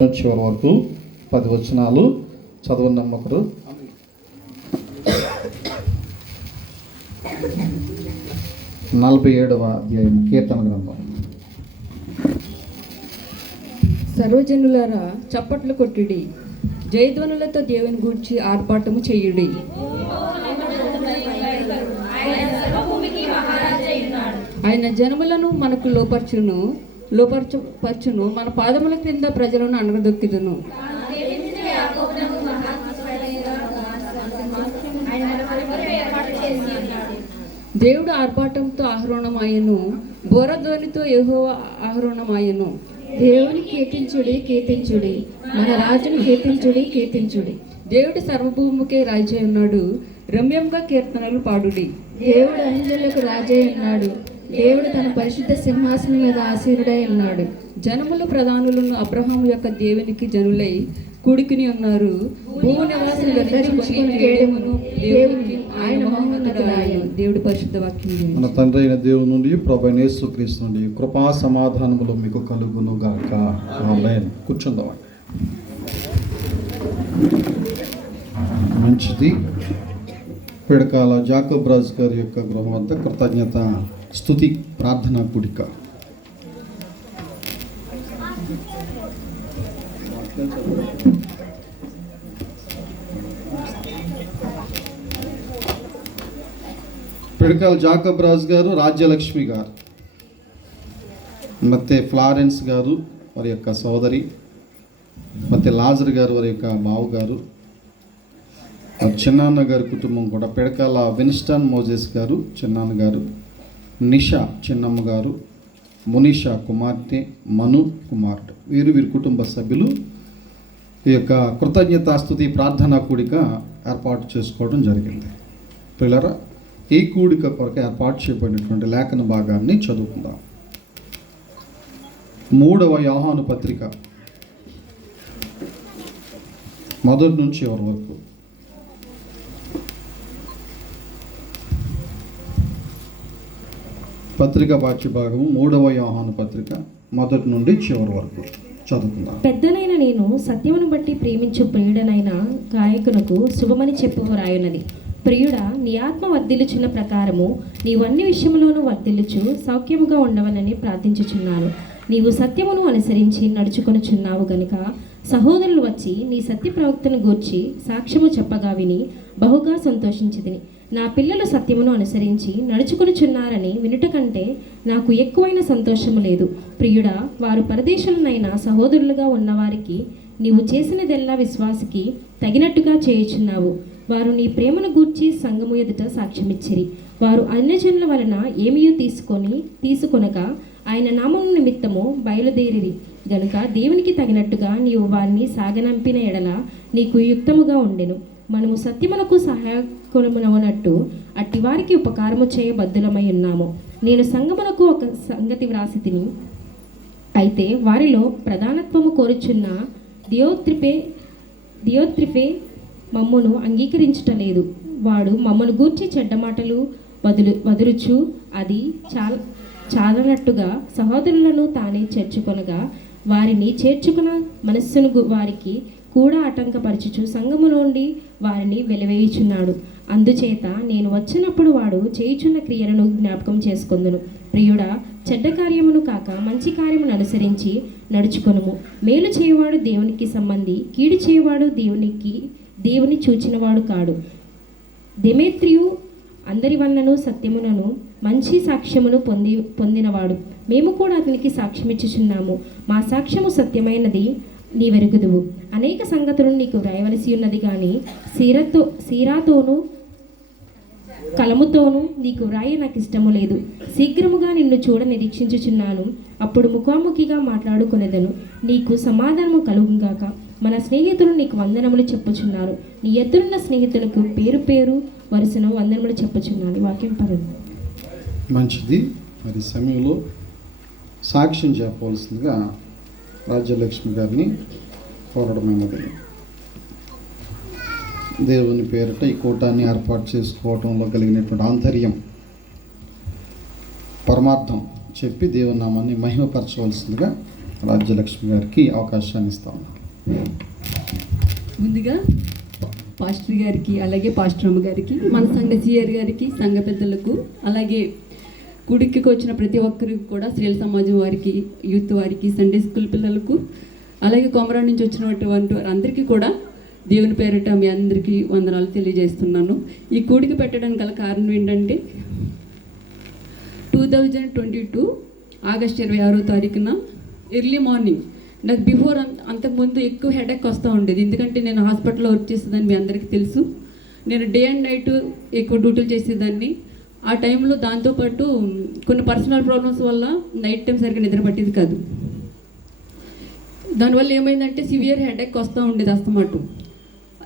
చివరి వరకు 10 వచనాలు చదవండి ఒకరు. 47వ అధ్యాయం కీర్తన గ్రంథం. సర్వజనులారా చప్పట్లు కొట్టుడి, జయధ్వనులతో దేవుని గూర్చి ఆర్భాటము చేయుడి. ఆయన జనములను మనకు లోపర్చును, మన పాదముల క్రింద ప్రజలను అణగదొక్కిదును. దేవుడు ఆర్భాటంతో ఆహ్వానమాయను, బోరధ్వనితో యెహోవా ఆహ్వానమాయను. దేవుని కీర్తించుడి, కీర్తించుడి, మన రాజును కీర్తించుడి, కీర్తించుడి. దేవుడు సర్వభూమికే రాజై ఉన్నాడు, రమ్యంగా కీర్తనలు పాడుడి. దేవుడు అన్యులకు రాజై ఉన్నాడు, దేవుడు తన పరిశుద్ధ సింహాసనం మీద ఆసీనుడై ఉన్నాడు. జనముల ప్రధానులను అబ్రహాము యొక్క దేవునికి జనులై కూడుకుని ఉన్నారు. భూ నివాసులు దర్శించుకుని కేడమును దేవునికి ఆయన మహోన్నతుడాయను. దేవుడి పరిశుద్ధ వాక్యం. మన తండ్రి అయిన దేవుని నుండి ప్రభువైన యేసుక్రీస్తు నుండి కృపా సమాధానములు మీకు కలుగును గాక. ఆమేన్. కూర్చుందామండి. మంచిది. పిడకాల జాకబ్ రాజు గారి యొక్క గృహం వద్ద కృతజ్ఞత స్తుతి ప్రార్థనా కూడిక. పిడకాల జాకబ్ రాజు గారు, రాజ్యలక్ష్మి గారు, ಮತ್ತೆ ఫ్లారెన్స్ గారు వారి యొక్క సోదరి, ಮತ್ತೆ లాజర్ గారు వారి యొక్క బావగారు, చిన్నాన్న గారి కుటుంబం కూడా, పిడకాల విన్స్టన్ మోజెస్ గారు చిన్నాన్న గారు, నిషా చిన్నమ్మ గారు, మునిషా కుమార్తె, మను కుమార్తె, వీరి కుటుంబ సభ్యులు ఈ యొక్క కృతజ్ఞతాస్తుతి ప్రార్థనా కూడిక ఏర్పాటు చేసుకోవడం జరిగింది. పిల్లరా, ఈ కూడిక కొరకు ఏర్పాటు చేయబడినటువంటి లేఖన భాగాన్ని చదువుకుందాం. 3వ యోహాను పత్రిక 1 నుంచి 4 వరకు. పత్రిక వాక్య భాగము 3వ యోహాను పత్రిక 1 నుండి 4 వరకు చదువుకుందాం. పెద్దనైన నేను సత్యమును బట్టి ప్రేమించు ప్రియుడనైన గాయకునకు శుభమని చెప్పు రాయునది. ప్రియుడా, నీ ఆత్మ వర్ధిల్లుచున్న ప్రకారము నీవు అన్ని విషయములోనూ వర్ధిల్లుచు సౌఖ్యముగా ఉండవనని ప్రార్థించుచున్నాను. నీవు సత్యమును అనుసరించి నడుచుకొనుచున్నావు గనుక సహోదరులు వచ్చి నీ సత్య ప్రవక్తను గూర్చి సాక్ష్యము చెప్పగా విని బహుగా సంతోషించితిని. నా పిల్లలు సత్యమును అనుసరించి నడుచుకొనుచున్నారని వినుట కంటే నాకు ఎక్కువైన సంతోషము లేదు. ప్రియుడా, వారు పరదేశులనైనా సహోదరులుగా ఉన్నవారికి నీవు చేసినదెల్లా విశ్వాసికి తగినట్టుగా చేయుచున్నావు. వారు నీ ప్రేమను గూర్చి సంఘము ఎదుట సాక్ష్యమిచ్చిరి. వారు అన్యజనుల వలన ఏమీయూ తీసుకొనక ఆయన నామము నిమిత్తము బయలుదేరిరి గనుక దేవునికి తగినట్టుగా నీవు వారిని సాగనంపిన ఎడల నీకు యుక్తముగా ఉండెను. మనము సత్యమునకు సహాయకులమునవనట్టు అట్టి వారికి ఉపకారము చేయబద్ధులమై ఉన్నాము. నేను సంఘమునకు ఒక సంగతి వ్రాసి తిని, అయితే వారిలో ప్రధానత్వము కోరుచున్న దియోత్రిఫే మమ్మును అంగీకరించుటలేదు. వాడు మమ్మను గూర్చి చెడ్డ మాటలు వదులుచు అది చాలనట్టుగా సహోదరులను తానే చేర్చుకొనగా వారిని చేర్చుకున్న మనస్సును వారికి కూడా ఆటంకపరచుచు సంఘము నుండి వారిని వెలివేయుచున్నాడు. అందుచేత నేను వచ్చినప్పుడు వాడు చేయుచున్న క్రియలను జ్ఞాపకం చేసుకొందును. ప్రియుడా, చెడ్డ కార్యమును కాక మంచి కార్యమును అనుసరించి నడుచుకొనుము. మేలు చేయువాడు దేవునికి సంబంధి, కీడు చేయువాడు దేవుని చూచినవాడు కాడు. దెమేత్రియు అందరి వలనను సత్యమునను మంచి సాక్ష్యమును పొందినవాడు. మేము కూడా అతనికి సాక్ష్యమిచ్చుచున్నాము. మా సాక్ష్యము సత్యమైనది నీవెరుగుదువు. అనేక సంగతులను నీకు వ్రాయవలసి ఉన్నది కానీ సీరాతోనూ కలముతోనూ నీకు వ్రాయ నాకు ఇష్టము లేదు. శీఘ్రముగా నిన్ను చూడ నిరీక్షించుచున్నాను. అప్పుడు ముఖాముఖిగా మాట్లాడుకొనేదను. నీకు సమాధానము కలుగుగాక. మన స్నేహితులు నీకు వందనములు చెప్పుచున్నారు. నీ ఎదురున్న స్నేహితులకు పేరు పేరు వరుసను వందనములు చెప్పుచున్నాను. వాక్యం పరుగు. మంచిది. మరి సమయంలో సాక్ష్యం చెప్పవలసిందిగా రాజ్యలక్ష్మి గారిని కోరడమైనది. దేవుని పేరిట ఈ కూటాన్ని ఏర్పాటు చేసుకోవడంలో కలిగినటువంటి ఆంతర్యం, పరమార్థం చెప్పి దేవుని నామాన్ని మహిమపరచవలసిందిగా రాజ్యలక్ష్మి గారికి అవకాశాన్ని ఇస్తా ఉన్నాను. ముందుగా పాస్టర్ గారికి, అలాగే పాస్టర్ అమ్మ గారికి, మన సంఘ సిఆర్ గారికి, సంఘ పెద్దలకు, అలాగే గుడికి వచ్చిన ప్రతి ఒక్కరికి కూడా, స్త్రీల సమాజం వారికి, యూత్ వారికి, సండే స్కూల్ పిల్లలకు, అలాగే కొమరా నుంచి వచ్చినటువంటి వారందరికీ కూడా దేవుని పేరిట మీ అందరికీ వందనాలు తెలియజేస్తున్నాను. ఈ కూడికి పెట్టడానికి గల కారణం ఏంటంటే 2022 ఆగస్ట్ 26వ తారీఖున ఎర్లీ మార్నింగ్ నాకు బిఫోర్ అంతకుముందు ఎక్కువ హెడేక్ వస్తూ ఉండేది. ఎందుకంటే నేను హాస్పిటల్లో వర్క్ చేసేదాన్ని, మీ అందరికీ తెలుసు. నేను డే అండ్ నైట్ ఎక్కువ డ్యూటీలు చేసేదాన్ని. ఆ టైంలో దాంతోపాటు కొన్ని పర్సనల్ ప్రాబ్లమ్స్ వల్ల నైట్ టైం సరిగ్గా నిద్ర పట్టేది కాదు. దానివల్ల ఏమైందంటే సివియర్ హెడేక్ వస్తూ ఉండేది అస్తమాటు.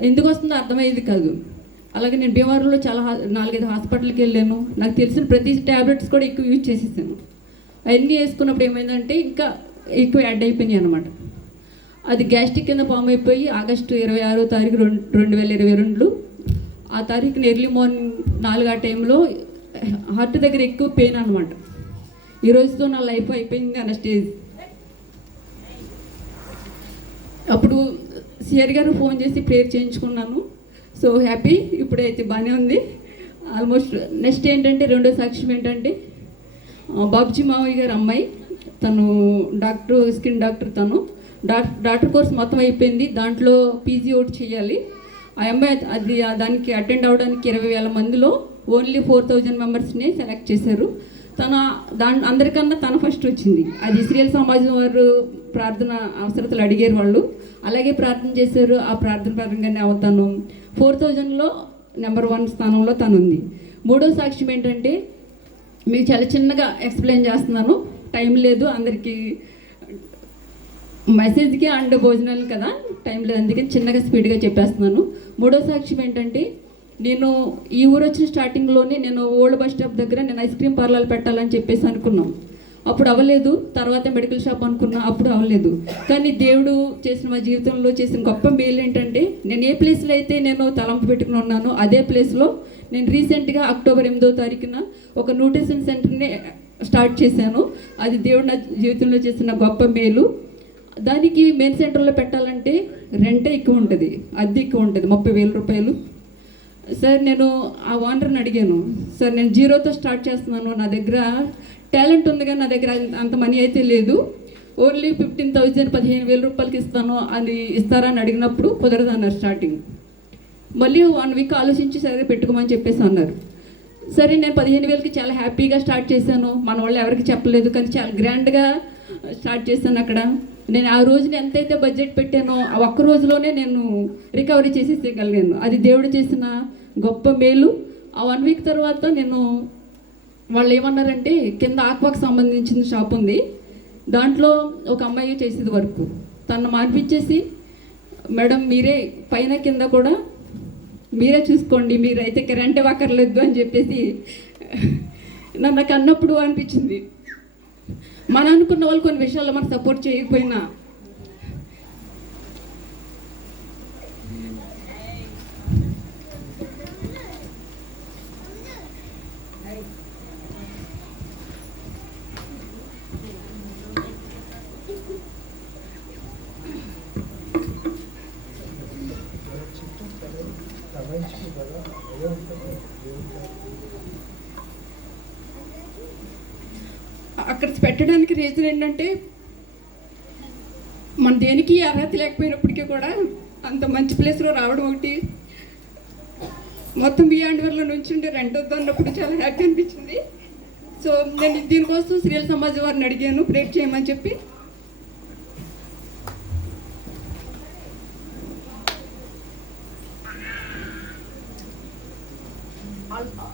ఎందుకు వస్తుందో అర్థమయ్యేది కాదు. అలాగే నేను భీమవరంలో చాలా 4-5 హాస్పిటల్కి వెళ్ళాను. నాకు తెలిసిన ప్రతి ట్యాబ్లెట్స్ కూడా ఎక్కువ యూజ్ చేసేసాను. అవన్నీ వేసుకున్నప్పుడు ఏమైందంటే ఇంకా ఎక్కువ యాడ్ అయిపోయినాయి అనమాట. అది గ్యాస్ట్రిక్ కింద ఫామ్ అయిపోయి ఆగస్టు 26వ తారీఖు 2022 ఆ తారీఖున ఎర్లీ మార్నింగ్ 4 ఆ టైంలో హార్ట్ దగ్గర ఎక్కువ పెయిన్ అనమాట. ఈ రోజుతో నా లైఫ్ అయిపోయింది అన్న స్టేజ్. అప్పుడు సిఆర్ గారు ఫోన్ చేసి ప్రేయర్ చేయించుకున్నాను. సో హ్యాపీ, ఇప్పుడైతే బాగానే ఉంది ఆల్మోస్ట్. నెక్స్ట్ ఏంటంటే రెండో సాక్ష్యం ఏంటంటే బాబుజీ మావయ్య గారు అమ్మాయి, తను డాక్టర్, స్కిన్ డాక్టర్. తను డాక్టర్ కోర్స్ మొత్తం అయిపోయింది. దాంట్లో పీజీ ఒకటి చేయాలి. ఆ అమ్మాయి దానికి అటెండ్ అవ్వడానికి 20,000 మందిలో ఓన్లీ 4,000 మెంబర్స్ని సెలెక్ట్ చేశారు. అందరికన్నా తన ఫస్ట్ వచ్చింది. అది స్త్రీల సమాజం వారు ప్రార్థన అవసరతలు అడిగారు వాళ్ళు, అలాగే ప్రార్థన చేశారు. ఆ ప్రార్థన పరంగానే అవుతాను 4,000లో నెంబర్ 1 స్థానంలో తను ఉంది. మూడో సాక్ష్యం ఏంటంటే మీకు చాలా చిన్నగా ఎక్స్ప్లెయిన్ చేస్తున్నాను, టైం లేదు అందరికీ, మెసేజ్కి అండ్ భోజనాలు కదా టైం లేదు, అందుకని చిన్నగా స్పీడ్గా చెప్పేస్తున్నాను. మూడో సాక్ష్యం ఏంటంటే నేను ఈ ఊరు వచ్చిన స్టార్టింగ్లోనే నేను ఓల్డ్ బస్ స్టాప్ దగ్గర నేను ఐస్ క్రీమ్ పార్లర్ పెట్టాలని చెప్పేసి అనుకున్నాం. అప్పుడు అవ్వలేదు. తర్వాత మెడికల్ షాప్ అనుకున్నా, అప్పుడు అవ్వలేదు. కానీ దేవుడు చేసిన మా జీవితంలో చేసిన గొప్ప మేలు ఏంటంటే నేను ఏ ప్లేస్లో అయితే నేను తలంపు పెట్టుకుని ఉన్నానో అదే ప్లేస్లో నేను రీసెంట్గా అక్టోబర్ 8వ తారీఖున ఒక న్యూట్రిషన్ సెంటర్ని స్టార్ట్ చేశాను. అది దేవుడు నా జీవితంలో చేసిన గొప్ప మేలు. దానికి మెయిన్ సెంటర్లో పెట్టాలంటే రెంటే ఎక్కువ ఉంటుంది, అద్దె ఎక్కువ ఉంటుంది, 30,000 రూపాయలు. సార్ నేను ఆ ఓనర్ని అడిగాను, సార్ నేను 0తో స్టార్ట్ చేస్తున్నాను, నా దగ్గర టాలెంట్ ఉంది కానీ నా దగ్గర అంత మనీ అయితే లేదు, ఓన్లీ 15,000 15,000 రూపాయలకి ఇస్తాను అని ఇస్తారా అని అడిగినప్పుడు కుదరదు అన్నారు స్టార్టింగ్. మళ్ళీ 1 వీక్ ఆలోచించి సరే పెట్టుకోమని చెప్పేసి అన్నారు. సరే నేను 15,000కి చాలా హ్యాపీగా స్టార్ట్ చేశాను. మన వాళ్ళు ఎవరికి చెప్పలేదు, కానీ చాలా గ్రాండ్గా స్టార్ట్ చేశాను. అక్కడ నేను ఆ రోజున ఎంతైతే బడ్జెట్ పెట్టానో ఆ ఒక్క రోజులోనే నేను రికవరీ చేసేయగలిగాను. అది దేవుడు చేసిన గొప్ప మేలు. ఆ 1 వీక్ తర్వాత నేను వాళ్ళు ఏమన్నారంటే కింద ఆక్వాకి సంబంధించిన షాప్ ఉంది, దాంట్లో ఒక అమ్మాయి చేసేది వర్క్, తను మార్పించేసి మేడం మీరే పైన కింద కూడా మీరే చూసుకోండి, మీరైతే కరెంట్ ఇవ్వక్కర్లేదు అని చెప్పేసి నాకు అన్నప్పుడు అనిపించింది. మన అనుకున్న వాళ్ళు కొన్ని విషయాల్లో మనకు సపోర్ట్ చేయకపోయినా అక్కడ పెట్టడానికి రీజన్ ఏంటంటే మన దేనికి అర్హత లేకపోయినప్పటికీ కూడా అంత మంచి ప్లేస్లో రావడం ఒకటి, మొత్తం బియాండ్వర్లో నుంచి ఉండి రెంట్ వద్దు అన్నప్పుడు చాలా హ్యాపీ అనిపించింది. సో నేను దీనికోసం స్త్రీల సమాజం వారిని అడిగాను ప్రేర్ చేయమని చెప్పి.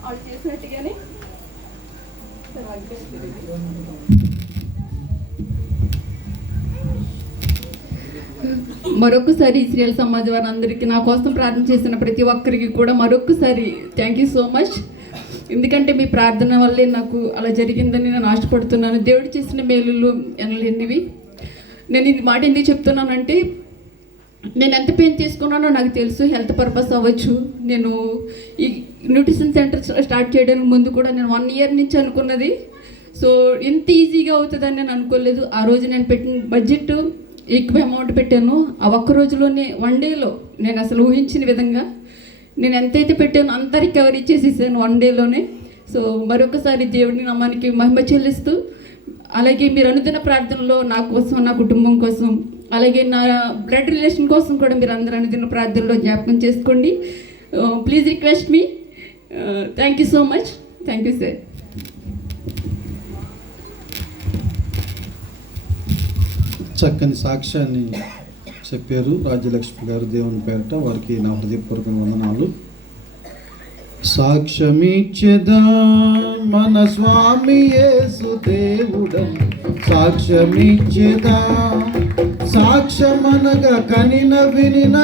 వాళ్ళు చేసినట్టుగానే మరొకసారి స్త్రీల సమాజం వారి అందరికీ నా కోసం ప్రార్థన చేసిన ప్రతి ఒక్కరికి కూడా మరొకసారి థ్యాంక్ యూ సో మచ్. ఎందుకంటే మీ ప్రార్థన వల్లే నాకు అలా జరిగిందని నేను ఆశపడుతున్నాను. దేవుడు చేసిన మేలులు ఎనలేనివి. నేను ఇది మాట ఎందుకు చెప్తున్నానంటే నేను ఎంత పెయిన్ తీసుకున్నానో నాకు తెలుసు. హెల్త్ పర్పస్ అవ్వచ్చు. నేను ఈ న్యూట్రిషన్ సెంటర్ స్టార్ట్ చేయడానికి ముందు కూడా నేను 1 ఇయర్ నుంచి అనుకున్నది సో ఎంత ఈజీగా అవుతుందని నేను అనుకోలేదు. ఆ రోజు నేను పెట్టిన బడ్జెట్ ఎక్కువ అమౌంట్ పెట్టాను. ఆ ఒక్క రోజులోనే 1 డేలో నేను అసలు ఊహించిన విధంగా నేను ఎంతైతే పెట్టానో అంత రికవరీ చేసేసాను 1 డేలోనే. సో మరొకసారి దేవుడిని నామానికి మహిమ చెల్లిస్తూ, అలాగే మీరు అనుదిన ప్రార్థనలో నా కోసం, నా కుటుంబం కోసం, అలాగే నా బ్లడ్ రిలేషన్ కోసం కూడా మీరు అందరూ అనుదిన ప్రార్థనలో జ్ఞాపకం చేసుకోండి. Please request me. Thank you so much. Thank you sir. చక్కని సాక్ష్యాన్ని చెప్పారు రాజ్యలక్ష్మి గారు. దేవుని పేరట వారికి నా హృదయపూర్వక వందనాలు. సాక్ష్యమిచ్చేదా మన స్వామి యేసు దేవుడని, సాక్ష్యమిచ్చేదా సాక్ష్యమనగా కనిన వినిన